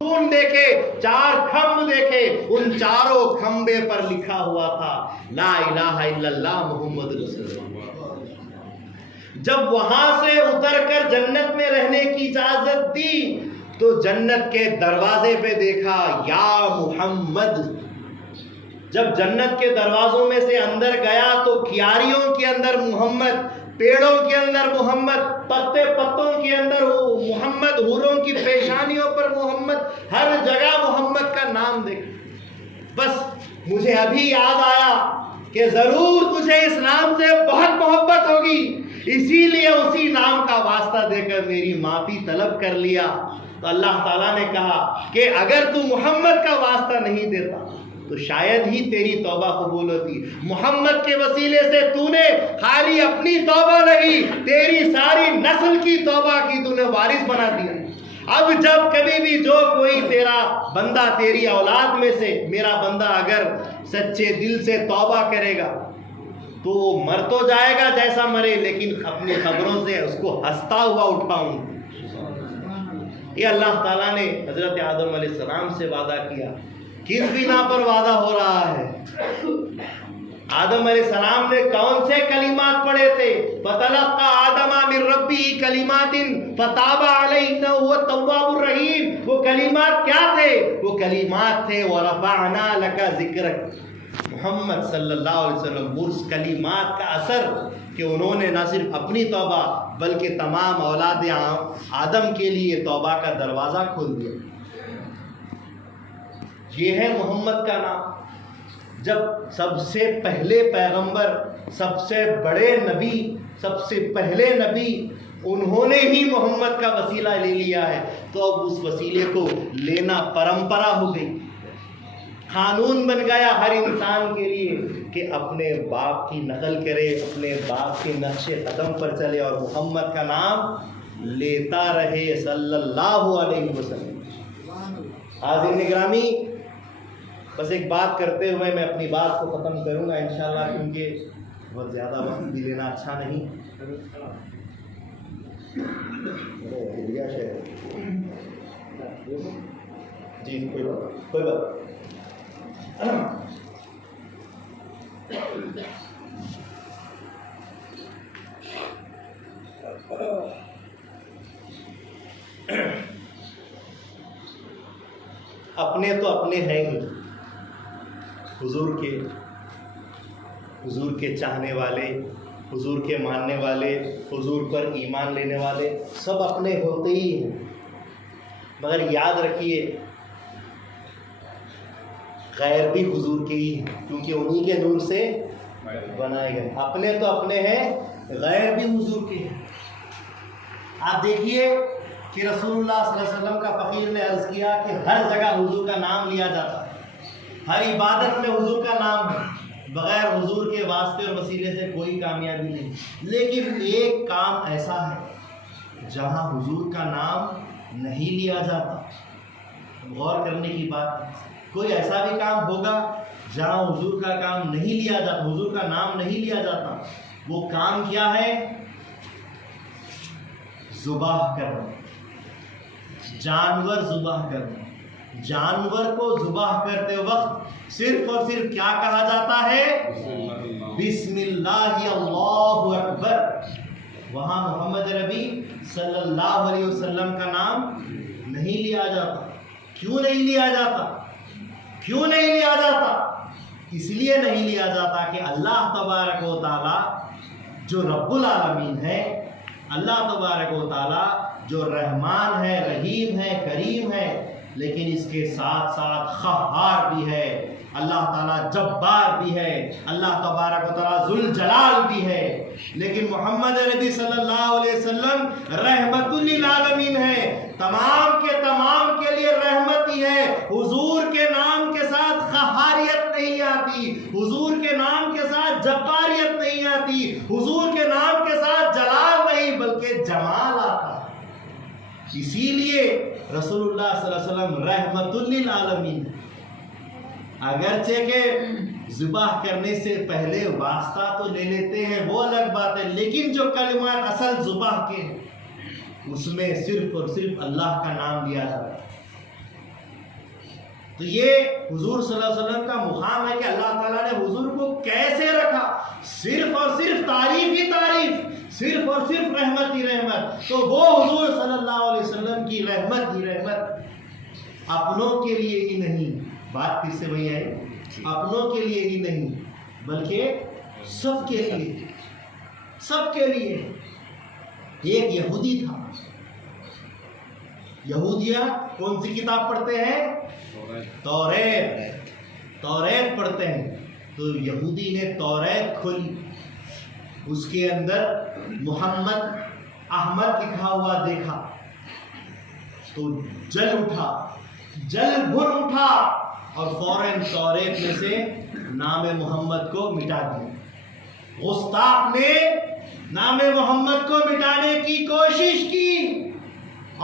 खून देखे, 4 खंभ देखे, उन चारों खंबे पर लिखा हुआ था ला इलाहा इल्लल्लाह मुहम्मद रसूलुल्लाह। जब वहां से उतरकर जन्नत में रहने की इजाजत दी तो जन्नत के दरवाजे पे देखा या मोहम्मद। जब जन्नत के दरवाजों में से अंदर गया तो क्यारियों के अंदर मोहम्मद, पेड़ों के अंदर मोहम्मद, पत्ते पत्तों के अंदर मोहम्मद, हूरों की पेशानियों पर मोहम्मद, हर जगह मोहम्मद का नाम देखा। बस मुझे अभी याद आया कि जरूर तुझे इस नाम से बहुत मोहब्बत होगी, इसीलिए उसी नाम का वास्ता देकर मेरी माफी तलब कर लिया। तो अल्लाह ताला ने कहा कि अगर तू मोहम्मद का वास्ता नहीं देता तो शायद ही तेरी तौबा कबूल होती। मोहम्मद के वसीले से तूने खाली अपनी तौबा नहीं, तेरी सारी नस्ल की तौबा की तूने वारिस बना दिया। अब जब कभी भी जो कोई तेरा बंदा, तेरी औलाद में से मेरा बंदा अगर सच्चे दिल से तौबा करेगा तो मर तो जाएगा जैसा मरे, लेकिन अपनी खबरों से उसको हंसता हुआ उठाऊंगा। ये अल्लाह ताला ने हजरत आदम अलैहिस्सलाम से वादा किया। किस बिना पर वादा हो रहा है? आदम अलैहिस्सलाम ने कौन से कलिमात पढ़े थे? फतलक्का आदम मिन रब्बी कलिमातिन फताबा अलैहि इन्नहु हुवा तव्वाबुर रहीम। वो कलिमात क्या थे? वो कलिमात थे व रफ़अना लका ज़िक्रक। मोहम्मद सल्लल्लाहु अलैहि वसल्लम, उस कलिमात का असर कि उन्होंने न सिर्फ अपनी तौबा बल्कि तमाम औलाद आदम के लिए तौबा का दरवाज़ा खोल दिया। ये है मोहम्मद का नाम। जब सबसे पहले पैगंबर, सबसे बड़े नबी, सबसे पहले नबी उन्होंने ही मोहम्मद का वसीला ले लिया है तो अब उस वसीले को लेना परंपरा हो गई, कानून बन गया हर इंसान के लिए कि अपने बाप की नकल करे, अपने बाप के नक्शे कदम पर चले और मोहम्मद का नाम लेता रहे सल्लल्लाहु अलैहि वसल्लम। हाज़िर निगरामी, बस एक बात करते हुए मैं अपनी बात को ख़त्म करूँगा इंशाअल्लाह, क्योंकि बहुत ज़्यादा वक्त भी लेना अच्छा नहीं। जी कोई बात अपने तो अपने हैं ही, हुजूर के चाहने वाले, हुजूर के मानने वाले, हुजूर पर ईमान लेने वाले सब अपने होते ही हैं। मगर याद रखिए गैर भी हुजूर के ही हैं, क्योंकि उन्हीं के नूर से बनाए गए। अपने तो अपने हैं, गैर भी हुजूर के हैं। आप देखिए कि रसूलुल्लाह सल्लल्लाहु अलैहि वसल्लम का फ़कीर ने अर्ज़ किया कि हर जगह हुजूर का नाम लिया जाता है, हर इबादत में हुजूर का नाम है, बग़ैर हुजूर के वास्ते और वसीले से कोई कामयाबी नहीं। लेकिन एक काम ऐसा है जहाँ हुजूर का नाम नहीं लिया जाता। गौर करने की बात है, कोई ऐसा भी काम होगा जहाँ हुजूर का काम नहीं लिया जाता, हुजूर का नाम नहीं लिया जाता। वो काम क्या है? ज़ुबाह करना, जानवर ज़ुबाह करना। जानवर को ज़ुबाह करते वक्त सिर्फ और सिर्फ क्या कहा जाता है? बिस्मिल्लाह अल्लाहु अकबर। वहाँ मोहम्मद नबी सल्लल्लाहु अलैहि वसल्लम का नाम नहीं लिया जाता। क्यों नहीं लिया जाता? क्यों नहीं लिया जाता? इसलिए नहीं लिया जाता कि अल्लाह तबारक व तआला जो रब्बुल आलमीन है, अल्लाह तबारक व तआला जो रहमान है, रहीम है, करीम है, लेकिन इसके साथ साथ क़हार भी है, अल्लाह ताला जब्बार भी है, अल्लाह तबारक व तआला ज़ुल जलाल भी है। लेकिन मोहम्मद नबी सल्लल्लाहु अलैहि वसल्लम रहमतुल लिल आलमीन है, तमाम के लिए रहमत ही है। हुजूर के नाम के साथ क़हारियत नहीं आती, हुजूर के नाम के साथ जब्बारियत नहीं आती, हुजूर के नाम के साथ जलाल नहीं बल्कि जमाल आता है। इसीलिए रसूलुल्लाह सल्लल्लाहु अलैहि वसल्लम रहमतुल लिल आलमीन। अगरचे के ज़ुबाह करने से पहले वास्ता तो ले लेते हैं, वो अलग बात है, लेकिन जो कलिमात असल ज़ुबाह के उसमें सिर्फ और सिर्फ अल्लाह का नाम लिया जाता है। तो ये हुजूर सल्लल्लाहु अलैहि वसल्लम का मुकाम है कि अल्लाह ताला ने हुजूर को कैसे रखा, सिर्फ और सिर्फ तारीफ ही तारीफ, सिर्फ और सिर्फ रहमत ही रहमत। तो वो हुजूर सल्लल्लाहु अलैहि वसल्लम की रहमत ही रहमत अपनों के लिए ही नहीं, बात फिर से वही है, अपनों के लिए ही नहीं बल्कि सबके लिए, सबके लिए। एक यहूदी था, यहूदिया कौन सी किताब पढ़ते हैं? तौरेत, तौरेत पढ़ते हैं। तो यहूदी ने तौरेत खोली, उसके अंदर मोहम्मद अहमद लिखा हुआ देखा तो जल उठा, जल भुन उठा और फौरन तौरेत में से नाम मोहम्मद को मिटा दिया। गुस्ताख ने नाम मोहम्मद को मिटाने की कोशिश की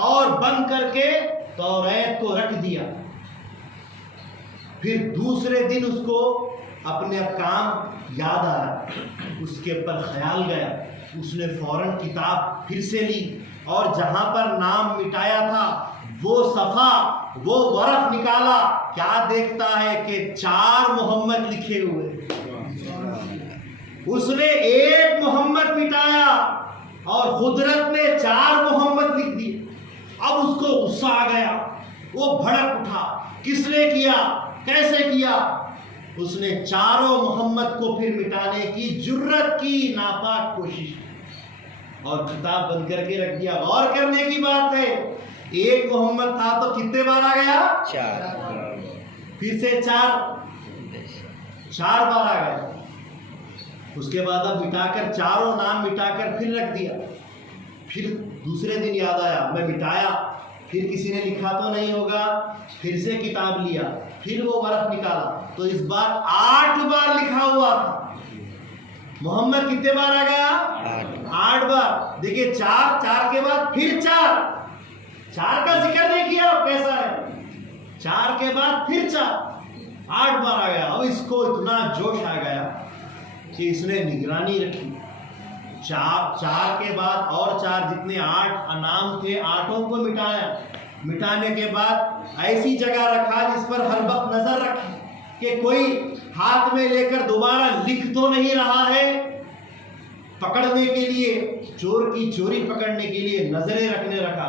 और बंद करके तौरेत को रख दिया। फिर दूसरे दिन उसको अपने काम याद आया, उसके ऊपर ख्याल गया, उसने फौरन किताब फिर से ली और जहां पर नाम मिटाया था वो सफा, वो बर्फ निकाला, क्या देखता है कि 4 मोहम्मद लिखे हुए। उसने एक मोहम्मद मिटाया और कुदरत ने 4 मोहम्मद लिख दिए। अब उसको गुस्सा आ गया, वो भड़क उठा, किसने किया, कैसे किया? उसने 4 मोहम्मद को फिर मिटाने की जुर्रत की, नापाक कोशिश की और किताब बंद करके रख दिया। गौर करने की बात है, एक मोहम्मद था तो कितने बार आ गया? 4। फिर से 4 बार आ गया। उसके बाद अब मिटाकर 4 नाम मिटाकर फिर रख दिया। फिर दूसरे दिन याद आया, मैं मिटाया, फिर किसी ने लिखा तो नहीं होगा, फिर से किताब लिया, फिर वो बर्फ निकाला तो इस बार 8 बार लिखा हुआ था। मोहम्मद कितने बार आ गया? 8 बार। देखिए 4 के बाद फिर 4 का जिक्र नहीं किया, कैसा है? 4 के बाद फिर 8 बार आ गया। अब इसको इतना जोश आ गया कि इसने निगरानी रखी। 4 के बाद और 4, जितने 8 नाम थे 8 को मिटाया। मिटाने के बाद ऐसी जगह रखा जिस पर हर वक्त नजर रखी कि कोई हाथ में लेकर दोबारा लिख तो नहीं रहा है। पकड़ने के लिए, चोर की चोरी पकड़ने के लिए नजरें रखने रखा,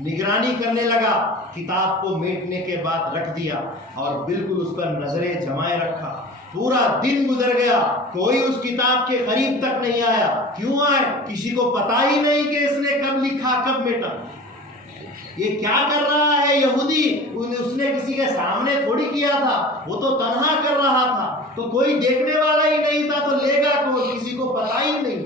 निगरानी करने लगा। किताब को मेटने के बाद रख दिया और बिल्कुल उस पर नजरें जमाए रखा। पूरा दिन गुजर गया, कोई उस किताब के करीब तक नहीं आया। क्यों आए? किसी को पता ही नहीं कि इसने कब लिखा, कब मिटा। ये क्या कर रहा है यहूदी? उसने किसी के सामने थोड़ी किया था, वो तो तन्हा कर रहा था, तो कोई देखने वाला ही नहीं था, तो लेगा कौन? किसी को पता ही नहीं।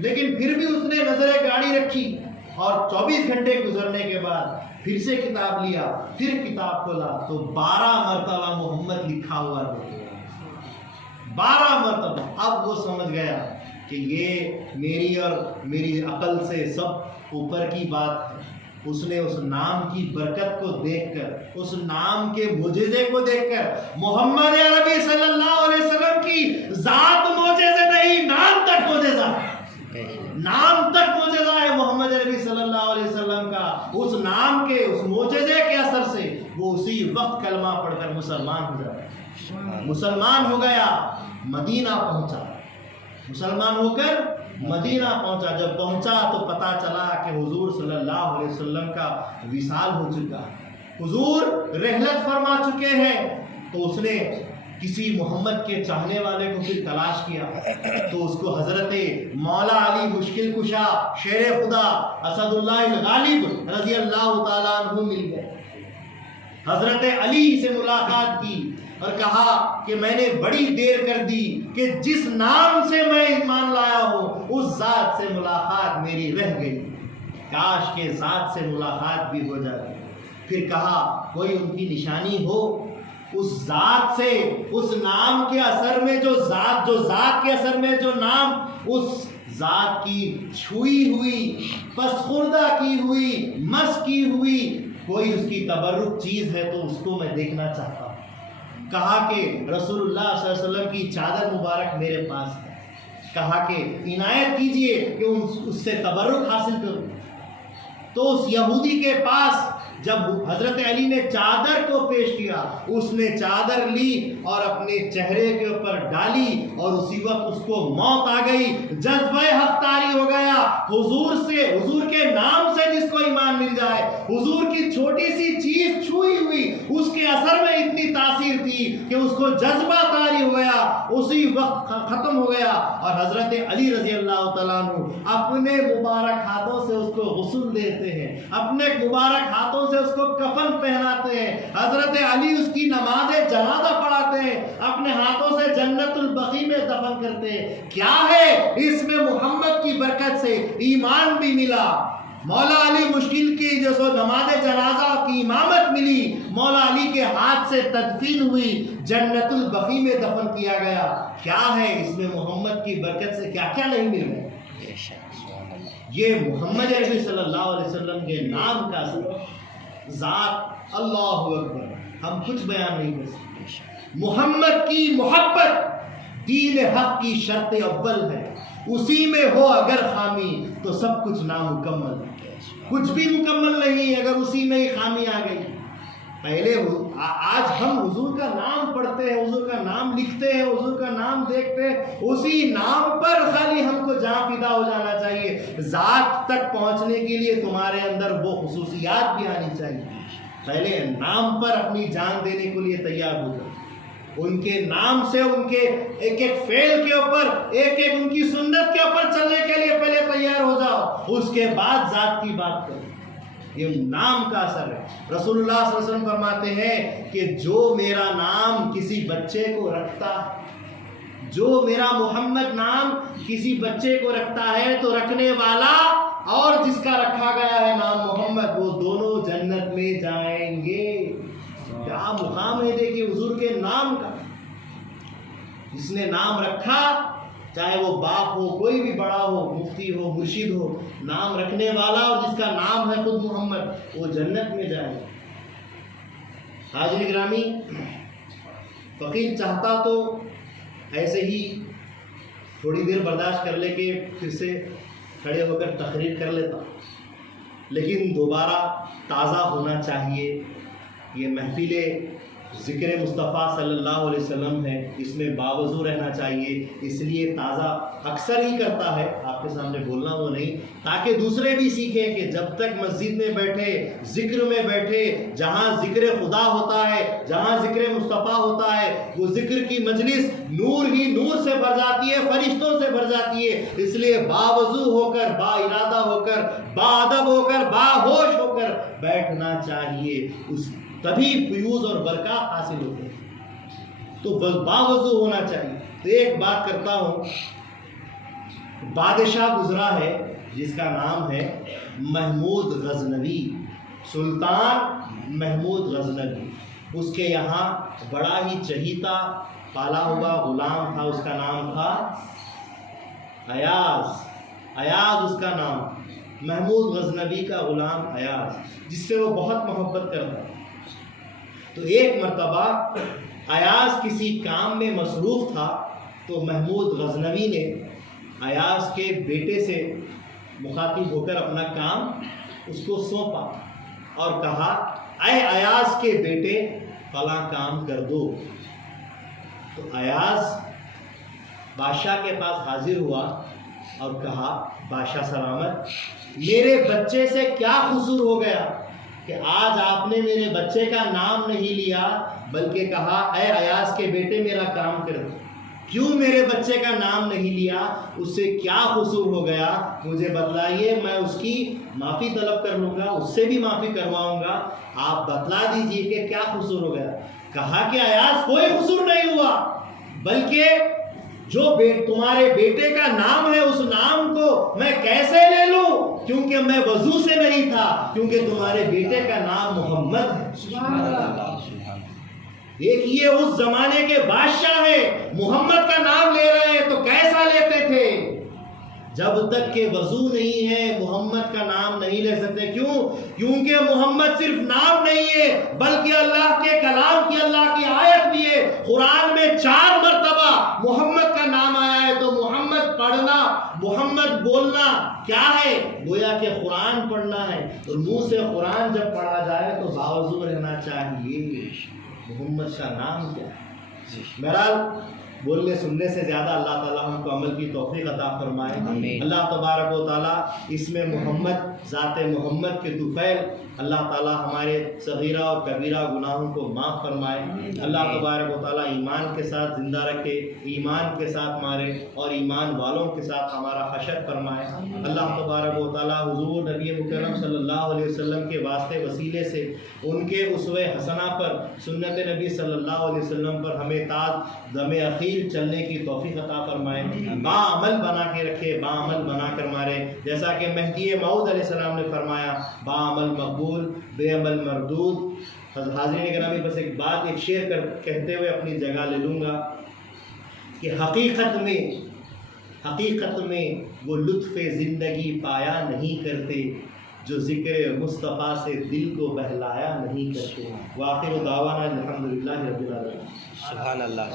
लेकिन फिर भी उसने नजरें गाड़ी रखी और 24 घंटे गुजरने के बाद फिर से किताब लिया, फिर किताब खोला तो 12 मरतबा मोहम्मद लिखा हुआ था। 12 मरतबा। अब वो समझ गया कि ये मेरी और मेरी अकल से सब ऊपर की बात है। उसने उस नाम की बरकत को देखकर, उस नाम के मुजिज़े को देखकर, मोहम्मद अरबी सल्लल्लाहु अलैहि वसल्लम की जात मुजिज़ा नहीं, नाम तक मुजिज़ा, नाम तक मुजिज़ा है मोहम्मद अरबी सल्लल्लाहु अलैहि वसल्लम का। उस नाम के, उस मुजिज़े के असर से वो उसी वक्त कलमा पढ़कर मुसलमान हो जाता, मुसलमान हो गया, मदीना पहुंचा, मुसलमान होकर मदीना पहुंचा। जब पहुंचा तो पता चला कि हुजूर सल्लल्लाहु अलैहि वसल्लम का विसाल हो चुका, हुजूर रहलत फरमा चुके हैं। तो उसने किसी मोहम्मद के चाहने वाले को फिर तलाश किया तो उसको हजरत मौला अली मुश्किल कुशा शेर खुदा असदुल्लाह गालिब रजी अल्लाह ताला अन्हु मिल गए। हजरत अली से मुलाकात की और कहा कि मैंने बड़ी देर कर दी कि जिस नाम से मैं ईमान लाया हूँ उस जात से मुलाकात मेरी रह गई, काश के जात से मुलाकात भी हो जाती। फिर कहा कोई उनकी निशानी हो, उस जात से, उस नाम के असर में जो जात के असर में जो नाम, उस जात की छुई हुई, पसखुर्दा की हुई, मस की हुई कोई उसकी तबर्रुक चीज़ है तो उसको मैं देखना चाहता हूँ। कहा कि रसूलुल्लाह सल्लल्लाहु अलैहि वसल्लम की चादर मुबारक मेरे पास है, कहा कि इनायत कीजिए कि उससे तबर्रुक हासिल करूँ। तो उस यहूदी के पास जब हजरत अली ने चादर को पेश किया, उसने चादर ली और अपने चेहरे के ऊपर डाली और उसी वक्त उसको मौत आ गई। जज्बे हफ्तारी हो गया। हुजूर से, हुजूर के नाम से जिसको ईमान मिल जाए, हुजूर की छोटी सी चीज छुई हुई उसके असर में इतनी तासीर थी कि उसको जज्बा तारी हो गया, उसी वक्त खत्म हो गया। और हजरत अली रजी अल्लाह तआला अन्हु अपने मुबारक हाथों से उसको गुस्ल देते हैं, अपने मुबारक हाथों से उसको कफन पहनाते हैं। हजरत अली उसकी नमाज जनाजा पढ़ाते हैं, अपने हाथों से जन्नतुल बकी में दफन करते हैं। क्या है इसमें? मोहम्मद की बरकत से ईमान भी मिला। मौला अली मुश्किल की जो नमाज जनाजा की इमामत मिली, मौला अली के हाथ से तदफीन हुई, जन्नतुल बकी में दफन किया गया। क्या है इसमें? मोहम्मद की बरकत से क्या क्या नहीं मिल रहा है। ये मोहम्मद अरबी सल्लल्लाहु अलैहि वसल्लम के नाम का ज़ात, अल्लाहु अकबर, हम कुछ बयान नहीं कर सकते। मोहम्मद की मोहब्बत दीन हक की शर्त अव्वल है। उसी में हो अगर खामी तो सब कुछ नामुकम्मल है। कुछ भी मुकम्मल नहीं अगर उसी में ही खामी आ गई। पहले आज हम हुजूर का नाम पढ़ते हैं, हुजूर का नाम लिखते हैं, हुजूर का नाम देखते हैं, उसी नाम पर खाली हमको जहाँ फिदा हो जाना चाहिए। ज़ात तक पहुँचने के लिए तुम्हारे अंदर वो खुसूसियात भी आनी चाहिए। पहले नाम पर अपनी जान देने के लिए तैयार हो जाओ। उनके नाम से, उनके एक एक फेल के ऊपर, एक एक उनकी सुन्नत के ऊपर चलने के लिए पहले तैयार हो जाओ, उसके बाद ज़ात की बात करो। ये नाम का असर है। रसूलुल्लाह सल्लल्लाहु अलैहि वसल्लम फरमाते हैं कि जो मेरा नाम किसी बच्चे को रखता, जो मेरा मोहम्मद नाम किसी बच्चे को रखता है तो रखने वाला और जिसका रखा गया है नाम मोहम्मद, वो दोनों जन्नत में जाएंगे। क्या मुकाम है देखिए हुजूर के नाम का। जिसने नाम रखा, चाहे वो बाप हो, कोई भी बड़ा हो, मुफ्ती हो, मुर्शिद हो, नाम रखने वाला और जिसका नाम है खुद मोहम्मद, वो जन्नत में जाएगा। हाज़िर गिरामी, फ़कीर चाहता तो ऐसे ही थोड़ी देर बर्दाश्त कर लेके फिर से खड़े होकर तकरीर कर लेता, लेकिन दोबारा ताज़ा होना चाहिए। ये महफिले ज़िक्र मुस्तफ़ा सल्लल्लाहु अलैहि वसल्लम है, इसमें बावजू रहना चाहिए। इसलिए ताज़ा अक्सर ही करता है, आपके सामने बोलना वो नहीं, ताकि दूसरे भी सीखें कि जब तक मस्जिद में बैठे, ज़िक्र में बैठे, जहाँ ज़िक्र खुदा होता है, जहाँ ज़िक्र मुस्तफ़ा होता है, वो ज़िक्र की मजलिस नूर ही नूर से भर जाती है, फरिश्तों से भर जाती है। इसलिए बावजू होकर, बाइरादा होकर, बाअदब होकर, बाहोश होकर बैठना चाहिए। उस तभी फ्यूज़ और बरकत हासिल होते हैं। तो बावजू होना चाहिए। तो एक बात करता हूँ, बादशाह गुजरा है जिसका नाम है महमूद गजनवी, सुल्तान महमूद गजनवी। उसके यहाँ बड़ा ही चहीता पाला हुआ गुलाम था, उसका नाम था अयाज। अयाज उसका नाम, महमूद गजनवी का गुलाम अयाज, जिससे वो बहुत मोहब्बत करता था। तो एक मर्तबा अयाज किसी काम में मसरूफ़ था, तो महमूद गजनवी ने अयाज के बेटे से मुखातिब होकर अपना काम उसको सौंपा और कहा, ऐ अयाज के बेटे फला काम कर दो। तो अयाज बादशाह के पास हाजिर हुआ और कहा, बादशाह सलामत, मेरे बच्चे से क्या कसूर हो गया कि आज आपने मेरे बच्चे का नाम नहीं लिया, बल्कि कहा, ऐ अयाज के बेटे मेरा काम कर दो। क्यों मेरे बच्चे का नाम नहीं लिया? उससे क्या कसूर हो गया? मुझे बतलाइए, मैं उसकी माफ़ी तलब कर लूँगा, उससे भी माफ़ी करवाऊँगा। आप बतला दीजिए कि क्या कसूर हो गया। कहा कि अयाज कोई कसूर नहीं हुआ, बल्कि जो तुम्हारे बेटे का नाम है उस नाम को मैं कैसे ले लूं, क्योंकि मैं वजू से नहीं था, क्योंकि तुम्हारे बेटे का नाम मोहम्मद है। देखिए उस जमाने के बादशाह है, मोहम्मद का नाम ले रहे हैं, तो कैसा लेते थे? जब तक के वजू नहीं है मोहम्मद का नाम नहीं ले सकते। क्यों? क्योंकि मोहम्मद सिर्फ नाम नहीं है, बल्कि अल्लाह के कलाम की, अल्लाह की आयत भी है। कुरान में 4 मरतबा मोहम्मद का नाम आया है, तो मोहम्मद पढ़ना, मोहम्मद बोलना, क्या है? गोया के कुरान पढ़ना है, और मुंह से कुरान जब पढ़ा जाए तो बावजूद रहना चाहिए मोहम्मद का नाम क्या है। बहरहाल बोलने सुनने से ज़्यादा अल्लाह ताला हमको अमल की तौफीक अता फरमाए। अल्लाह तबारक व ताला इसमें मोहम्मद, ज़ात मोहम्मद के तुफ़ैल अल्लाह ताला हमारे सगीरा और कबीरा गुनाहों को माफ़ फरमाए। अल्लाह तबारक व ताला ईमान के साथ ज़िंदा रखे, ईमान के साथ मारे और ईमान वालों के साथ हमारा हशर फरमाए। अल्लाह तबारक व ताला हुज़ूर नबी मुकर्रम सल्लल्लाहु अलैहि वसल्लम के वास्ते वसीले से उनके उसवे हसना पर, सुन्नत नबी सल्लल्लाहु अलैहि वसल्लम पर हमें ताज दमे अखीर चलने की तौफीक अता फरमाए। बाअमल बना के रखे, बाअमल बना कर मारे, जैसा कि मेहदी मऊद अलैहिस्सलाम ने फरमाया, बाअमल मकबूल बेअमल मरदूद। हाज़रीन गिरामी, बस एक बात, एक शेर कहते हुए अपनी जगह ले लूँगा कि हकीकत में वो लुत्फ़े ज़िंदगी पाया नहीं करते जो ज़िक्र मुस्तफ़ा से दिल को बहलाया नहीं करते। वाखिर दावाना अल्हम्दुलिल्लाहि रब्बिल आलमीन। सुभान अल्लाह।